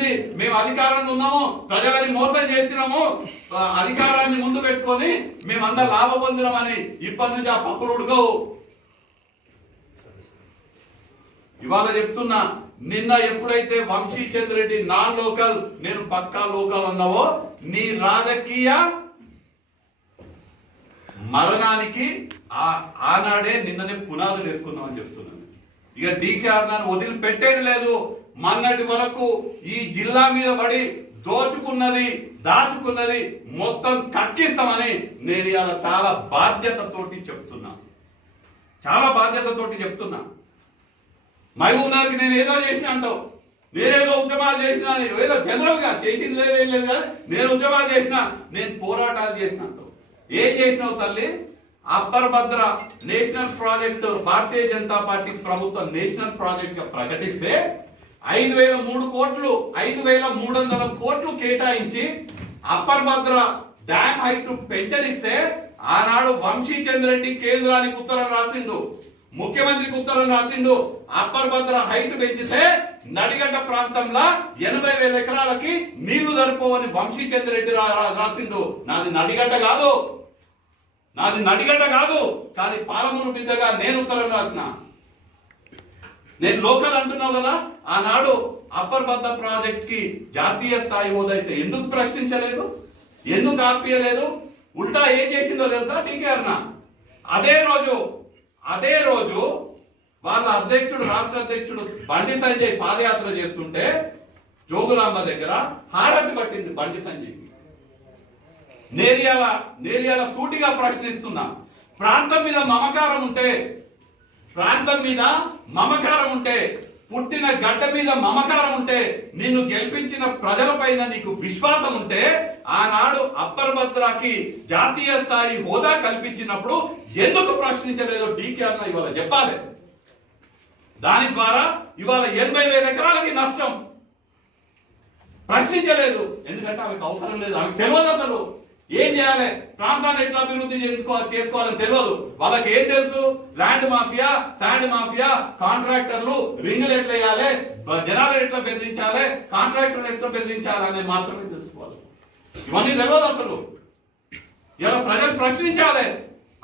జరిగింది, మేము అధికారంలో ఉన్నాము, ప్రజలని మోసం చేసినాము, అధికారాన్ని ముందు పెట్టుకొని మేమందరం లాభ పొందినామని ఇప్పటి నుంచి ఆ పప్పులు ఉడకవు. ఇవాళ చెప్తున్నా, నిన్న ఎప్పుడైతే వంశీచంద్ర రెడ్డి నాన్ లోకల్ నేను పక్కా లోకల్ అన్నావో నీ రాజకీయ మరణానికి ఆనాడే నిన్ననే పునాదులు వేసుకున్నామని చెప్తున్నాను. ఇక డీకేఆర్ వదిలిపెట్టేది లేదు. మొన్నటి వరకు ఈ జిల్లా మీద పడి దోచుకున్నది దాచుకున్నది మొత్తం కక్కిస్తామని నేను ఇలా చాలా బాధ్యతతోటి చెప్తున్నా, చాలా బాధ్యతతోటి చెప్తున్నా. మహబూబ్ నగర్కి నేను ఏదో చేసిన అంటావు, నేనేదో ఉద్యమాలు చేసినా, ఏదో జనరల్ గా చేసింది లేదు ఏం లేదు కానీ నేను ఉద్యమాలు చేసిన, నేను పోరాటాలు చేసిన అంటావు. ఏం చేసినావు తల్లి? అప్పర్ భద్ర national project Bharatiya Janata party ప్రభుత్వం నేషనల్ ప్రాజెక్ట్ గా ప్రకటిస్తే 5,003 కోట్లు 5,300 కోట్లు కేటాయించి అప్పర్ భద్ర డ్యామ్ హైట్ పెంచనిస్తే ఆనాడు వంశీచంద్ర రెడ్డి కేంద్రానికి ఉత్తరం రాసిండు, ముఖ్యమంత్రికి ఉత్తరం రాసిండు. అప్పర్ భద్ర హైట్ పెంచితే నడిగడ్డ ప్రాంతంలో 80,000 ఎకరాలకి నీళ్లు సరిపోవని వంశీచంద్ర రెడ్డి రాసిండు. నాది నడిగడ్డ కాదు, నాది నడిగడ్డ కాదు, కానీ పాలమూరు బిడ్డగా నేను ఉత్తరం రాసిన. నేను లోకల్ అంటున్నావు కదా, ఆనాడు అప్పర్ భద్ర ప్రాజెక్ట్ కి జాతీయ స్థాయి హోదా అయితే ఎందుకు ప్రశ్నించలేదు, ఎందుకు ఆపియలేదు? ఉల్టా ఏం చేసిందో తెలుసా డీకేఆర్? అదే రోజు వాళ్ళ అధ్యక్షుడు రాష్ట్ర అధ్యక్షుడు బండి సంజయ్ పాదయాత్ర చేస్తుంటే జోగులాంబ దగ్గర హారతి పట్టింది బండి సంజయ్. నేరియాల సూటిగా ప్రశ్నిస్తున్నా, ప్రాంతం మీద మమకారం ఉంటే పుట్టిన గడ్డ మీద మమకారం ఉంటే నిన్ను గెలిపించిన ప్రజలపైన నీకు విశ్వాసం ఉంటే ఆనాడు అప్పర్ భద్రాకి జాతీయ స్థాయి హోదా కల్పించినప్పుడు ఎందుకు ప్రశ్నించలేదో డీకేఆర్ ఇవాళ చెప్పాలి. దాని ద్వారా ఇవాళ 80,000 ఎకరాలకి నష్టం. ప్రశ్నించలేదు, ఎందుకంటే ఆమెకు అవసరం లేదు, ఆమెకు తెలియదు అసలు ఏం చేయాలి, ప్రాంతాన్ని ఎట్లా అభివృద్ధి చేసుకోవాలని తెలియదు. వాళ్ళకి ఏం తెలుసు? ల్యాండ్ మాఫియా, శాండ్ మాఫియా, కాంట్రాక్టర్లు, రింగులు ఎట్లా వేయాలి, జనాలను ఎట్లా బెదిరించాలి, కాంట్రాక్టర్లు ఎట్లా బెదిరించాలి అనేది మాత్రమే తెలుసుకోవాలి. ఇవన్నీ తెలియదు అసలు. ఇలా ప్రజలు ప్రశ్నించాలి.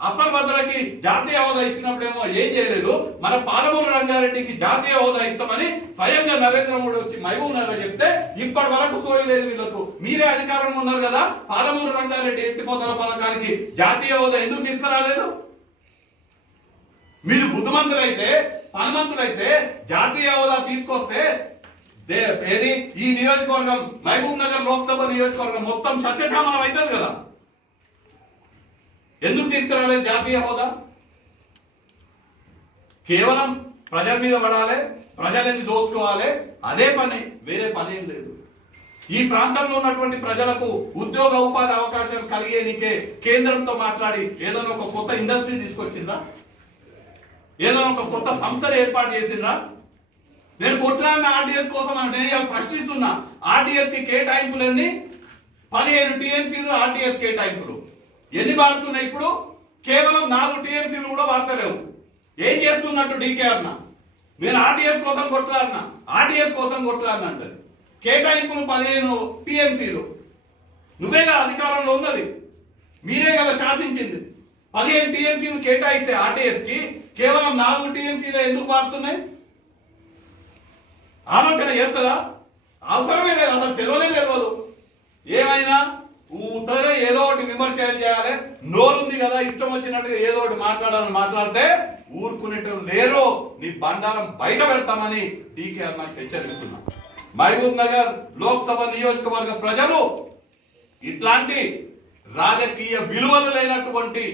అప్పర్ భద్రకి జాతీయ హోదా ఇచ్చినప్పుడేమో ఏం చేయలేదు, మన పాలమూరు రంగారెడ్డికి జాతీయ హోదా ఇస్తామని స్వయంగా నరేంద్ర మోడీ వచ్చి మహబూబ్ నగర్ చెప్తే ఇప్పటి వరకు తోయలేదు వీళ్ళకు. మీరే అధికారంలో ఉన్నారు కదా, పాలమూరు రంగారెడ్డి ఎత్తిపోతల పథకానికి జాతీయ హోదా ఎందుకు తీసుకురాలేదు? మీరు బుద్ధిమంతులైతే పనిమంతులైతే జాతీయ హోదా తీసుకొస్తే ఏది ఈ నియోజకవర్గం మహబూబ్ నగర్ లోక్సభ నియోజకవర్గం మొత్తం సస్యశ్యామలం అవుతుంది కదా. ఎందుకు తీసుకురాలేదు జాతీయ హోదా? కేవలం ప్రజల మీద పడాలి, ప్రజలని దోచుకోవాలి, అదే పని, వేరే పని ఏం లేదు. ఈ ప్రాంతంలో ఉన్నటువంటి ప్రజలకు ఉద్యోగ ఉపాధి అవకాశాలు కలిగేనికే కేంద్రంతో మాట్లాడి ఏదైనా ఒక కొత్త ఇండస్ట్రీ తీసుకొచ్చిందా, ఏదైనా ఒక కొత్త సంస్థను ఏర్పాటు చేసిండ్రా? నేను కొట్లాడిన ఆర్డీఎస్ కోసం నేను ప్రశ్నిస్తున్నా. ఆర్డీఎస్ కి కేటాయింపులన్నీ 15 టీఎంసీలు ఆర్డీఎస్ కేటాయింపులు ఎన్ని వాడుతున్నాయి? ఇప్పుడు కేవలం 4 టీఎంసీలు కూడా వాడతలేవు. ఏం చేస్తున్నట్టు డీకేఆర్? నేను ఆర్డీఎస్ కోసం కొట్లాడినా అంటే కేటాయింపులు 15 టీఎంసీలు. నువ్వే కదా అధికారంలో ఉన్నది, మీరే కదా శాసించింది. 15 టీఎంసీలు కేటాయిస్తే ఆర్డీఎస్ కి కేవలం 4 టీఎంసీలు ఎందుకు వాడుతున్నాయి? ఆలోచన చేస్తుందా? అవసరమే లేదు, అసలు తెలియదు. ఏమైనా ఊతరే ఏదో ఒకటి విమర్శలు చేయాలి, నోరుంది కదా ఇష్టం వచ్చినట్టుగా ఏదో ఒకటి మాట్లాడితే ఊరుకునేటప్పుడు లేరు. నీ బండారం బయట పెడతామని డీకేఆర్ నాకు హెచ్చరిస్తున్నా. మహబూబ్ నగర్ లోక్సభ నియోజకవర్గ ప్రజలు ఇట్లాంటి రాజకీయ విలువలు లేనటువంటి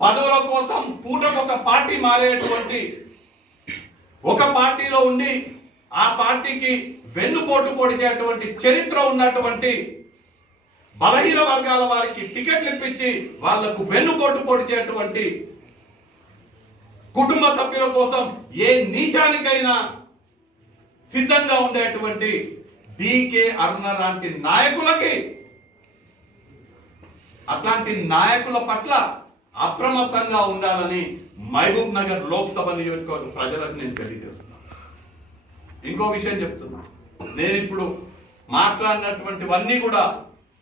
పదవుల కోసం పూటకొక పార్టీ మారేటువంటి, ఒక పార్టీలో ఉండి ఆ పార్టీకి వెన్నుపోటు పొడిచేటువంటి చరిత్ర ఉన్నటువంటి బలహీన వర్గాల వారికి టికెట్లు ఇప్పించి వాళ్లకు వెన్నుపోటు పొడిచేటువంటి కుటుంబ సభ్యుల కోసం ఏ నీచానికైనా సిద్ధంగా ఉండేటువంటి డీకే అరుణ లాంటి నాయకులకి, అట్లాంటి నాయకుల పట్ల అప్రమత్తంగా ఉండాలని మహబూబ్ నగర్ లోక్సభ నియోజకవర్గ ప్రజలకు నేను తెలియజేస్తున్నాను. ఇంకో విషయం చెప్తున్నా. నేను ఇప్పుడు మాట్లాడినటువంటివన్నీ కూడా